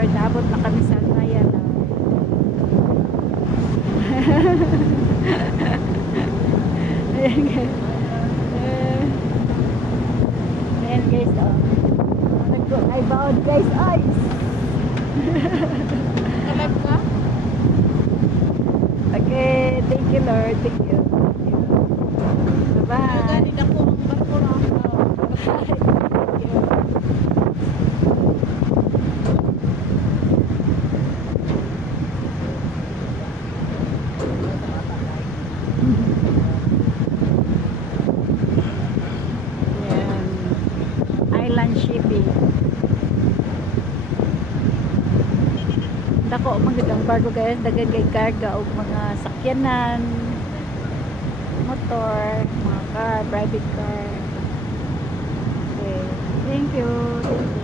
Lord, naabot na kami sa Almaya, Lord. Ayan guys. Ayan guys, oh. Ay, bawad guys, ay! Alive ka? Okay, thank you Lord, thank you. Bye-bye. Ganit ako ang barko na. Thank you. Yan. Island shipping. Dako magandang barko guys, dagan kay karga og mga sakyanan, motor, mga car, private car. Okay. Thank you. Thank you.